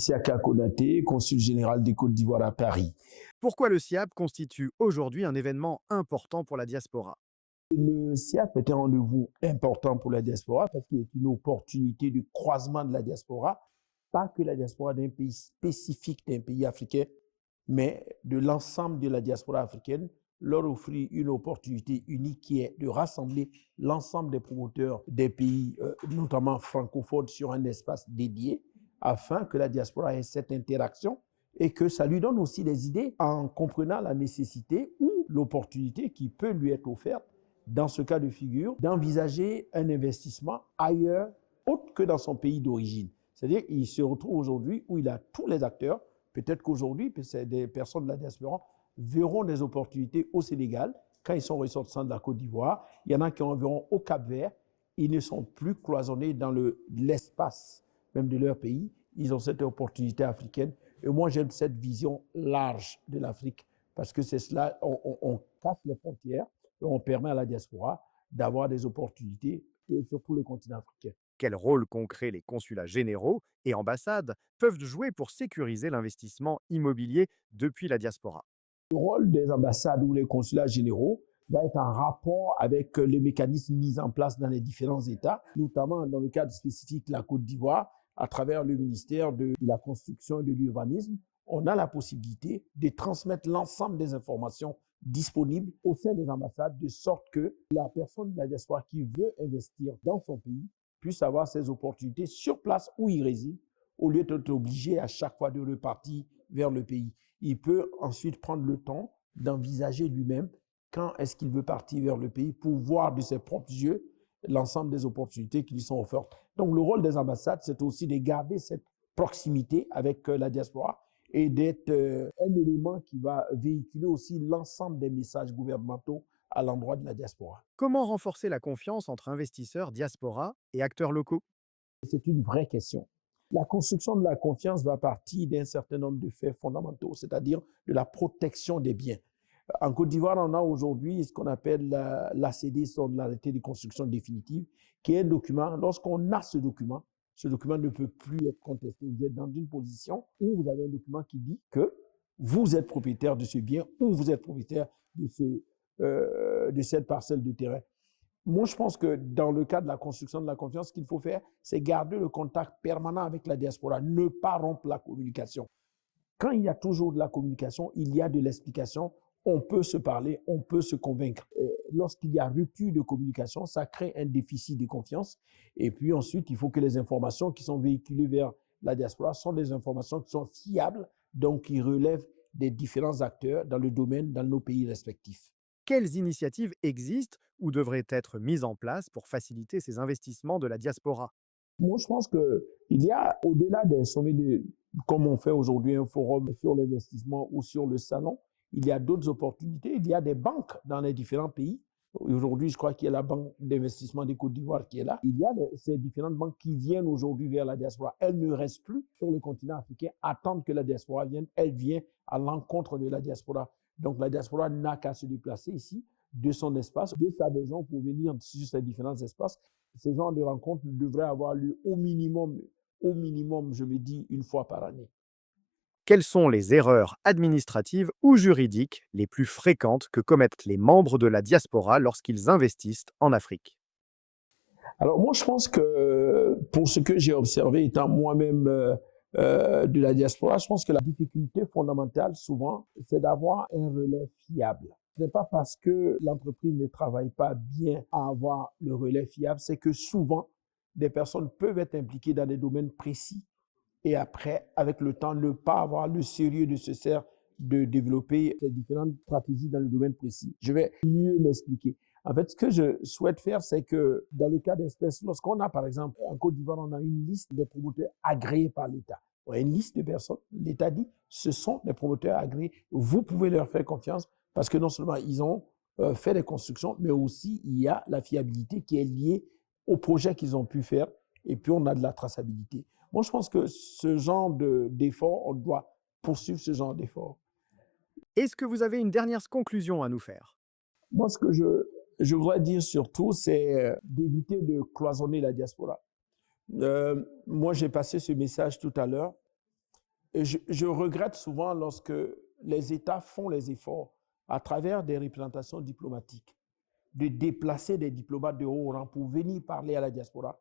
Isiaka Konaté, consul général des Côtes d'Ivoire à Paris. Pourquoi le SIAP constitue aujourd'hui un événement important pour la diaspora? Le SIAP est un rendez-vous important pour la diaspora parce qu'il est une opportunité de croisement de la diaspora, pas que la diaspora d'un pays spécifique, d'un pays africain, mais de l'ensemble de la diaspora africaine, leur offrir une opportunité unique qui est de rassembler l'ensemble des promoteurs des pays, notamment francophones, sur un espace dédié, afin que la diaspora ait cette interaction et que ça lui donne aussi des idées en comprenant la nécessité ou l'opportunité qui peut lui être offerte, dans ce cas de figure, d'envisager un investissement ailleurs, autre que dans son pays d'origine. C'est-à-dire qu'il se retrouve aujourd'hui où il a tous les acteurs. Peut-être qu'aujourd'hui, des personnes de la diaspora verront des opportunités au Sénégal quand ils sont ressortissants de la Côte d'Ivoire. Il y en a qui en verront au Cap-Vert. Ils ne sont plus cloisonnés dans l'espace même de leur pays. Ils ont cette opportunité africaine. Et moi, j'aime cette vision large de l'Afrique parce que c'est cela, on casse les frontières et on permet à la diaspora d'avoir des opportunités sur tout le continent africain. Quel rôle concret les consulats généraux et ambassades peuvent jouer pour sécuriser l'investissement immobilier depuis la diaspora? Le rôle des ambassades ou les consulats généraux va être en rapport avec les mécanismes mis en place dans les différents États, notamment dans le cadre spécifique de la Côte d'Ivoire, à travers le ministère de la Construction et de l'Urbanisme. On a la possibilité de transmettre l'ensemble des informations disponibles au sein des ambassades, de sorte que la personne de la diaspora qui veut investir dans son pays puisse avoir ces opportunités sur place où il réside, au lieu d'être obligé à chaque fois de repartir vers le pays. Il peut ensuite prendre le temps d'envisager lui-même quand est-ce qu'il veut partir vers le pays pour voir de ses propres yeux l'ensemble des opportunités qui lui sont offertes. Donc le rôle des ambassades, c'est aussi de garder cette proximité avec la diaspora et d'être un élément qui va véhiculer aussi l'ensemble des messages gouvernementaux à l'endroit de la diaspora. Comment renforcer la confiance entre investisseurs diaspora et acteurs locaux? C'est une vraie question. La construction de la confiance va partir d'un certain nombre de faits fondamentaux, c'est-à-dire de la protection des biens. En Côte d'Ivoire, on a aujourd'hui ce qu'on appelle l'ACD, l'arrêté de construction définitive, qui est un document. Lorsqu'on a ce document ne peut plus être contesté. Vous êtes dans une position où vous avez un document qui dit que vous êtes propriétaire de ce bien ou vous êtes propriétaire de cette parcelle de terrain. Moi, je pense que dans le cadre de la construction de la confiance, ce qu'il faut faire, c'est garder le contact permanent avec la diaspora, ne pas rompre la communication. Quand il y a toujours de la communication, il y a de l'explication, on peut se parler, on peut se convaincre. Lorsqu'il y a rupture de communication, ça crée un déficit de confiance. Et puis ensuite, il faut que les informations qui sont véhiculées vers la diaspora sont des informations qui sont fiables, donc qui relèvent des différents acteurs dans le domaine, dans nos pays respectifs. Quelles initiatives existent ou devraient être mises en place pour faciliter ces investissements de la diaspora? Moi, je pense qu'il y a, au-delà des sommets, comme on fait aujourd'hui un forum sur l'investissement ou sur le salon, il y a d'autres opportunités. Il y a des banques dans les différents pays. Aujourd'hui, je crois qu'il y a la Banque d'investissement des Côtes d'Ivoire qui est là. Il y a ces différentes banques qui viennent aujourd'hui vers la diaspora. Elles ne restent plus sur le continent africain, attendent que la diaspora vienne. Elle vient à l'encontre de la diaspora. Donc, la diaspora n'a qu'à se déplacer ici de son espace, de sa maison pour venir sur ces différents espaces. Ces genres de rencontres devraient avoir lieu au minimum, je me dis, une fois par année. Quelles sont les erreurs administratives ou juridiques les plus fréquentes que commettent les membres de la diaspora lorsqu'ils investissent en Afrique? Alors moi, je pense que pour ce que j'ai observé étant moi-même de la diaspora, je pense que la difficulté fondamentale souvent, c'est d'avoir un relais fiable. Ce n'est pas parce que l'entreprise ne travaille pas bien à avoir le relais fiable, c'est que souvent, des personnes peuvent être impliquées dans des domaines précis et après, avec le temps, ne pas avoir le sérieux nécessaire de développer ces différentes stratégies dans le domaine précis. Je vais mieux m'expliquer. En fait, ce que je souhaite faire, c'est que dans le cas d'espèces, lorsqu'on a, par exemple, en Côte d'Ivoire, on a une liste de promoteurs agréés par l'État. On a une liste de personnes. L'État dit, ce sont des promoteurs agréés. Vous pouvez leur faire confiance parce que non seulement ils ont fait des constructions, mais aussi il y a la fiabilité qui est liée au projet qu'ils ont pu faire. Et puis, on a de la traçabilité. Moi, je pense que ce genre d'effort, on doit poursuivre ce genre d'effort. Est-ce que vous avez une dernière conclusion à nous faire? Moi, ce que je voudrais dire surtout, c'est d'éviter de cloisonner la diaspora. Moi, j'ai passé ce message tout à l'heure. je regrette souvent lorsque les États font les efforts à travers des représentations diplomatiques de déplacer des diplomates de haut rang pour venir parler à la diaspora.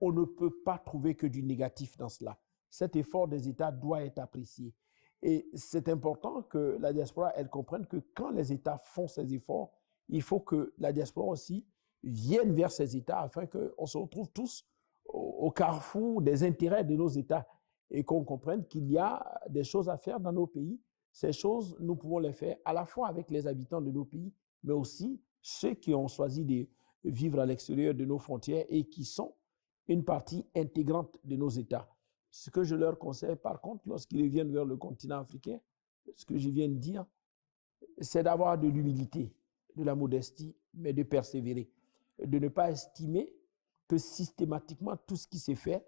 On ne peut pas trouver que du négatif dans cela. Cet effort des États doit être apprécié. Et c'est important que la diaspora, elle comprenne que quand les États font ces efforts, il faut que la diaspora aussi vienne vers ces États afin qu'on se retrouve tous au carrefour des intérêts de nos États et qu'on comprenne qu'il y a des choses à faire dans nos pays. Ces choses, nous pouvons les faire à la fois avec les habitants de nos pays, mais aussi ceux qui ont choisi de vivre à l'extérieur de nos frontières et qui sont une partie intégrante de nos États. Ce que je leur conseille, par contre, lorsqu'ils viennent vers le continent africain, ce que je viens de dire, c'est d'avoir de l'humilité, de la modestie, mais de persévérer. De ne pas estimer que systématiquement tout ce qui se fait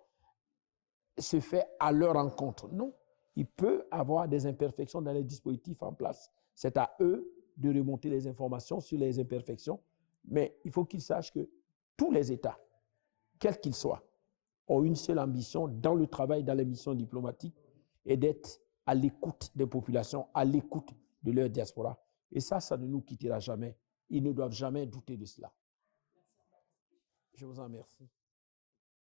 à leur encontre. Non, il peut y avoir des imperfections dans les dispositifs en place. C'est à eux de remonter les informations sur les imperfections, mais il faut qu'ils sachent que tous les États, quels qu'ils soient, ont une seule ambition dans le travail, dans les missions diplomatiques, et d'être à l'écoute des populations, à l'écoute de leur diaspora. Et ça ne nous quittera jamais. Ils ne doivent jamais douter de cela. Je vous en remercie.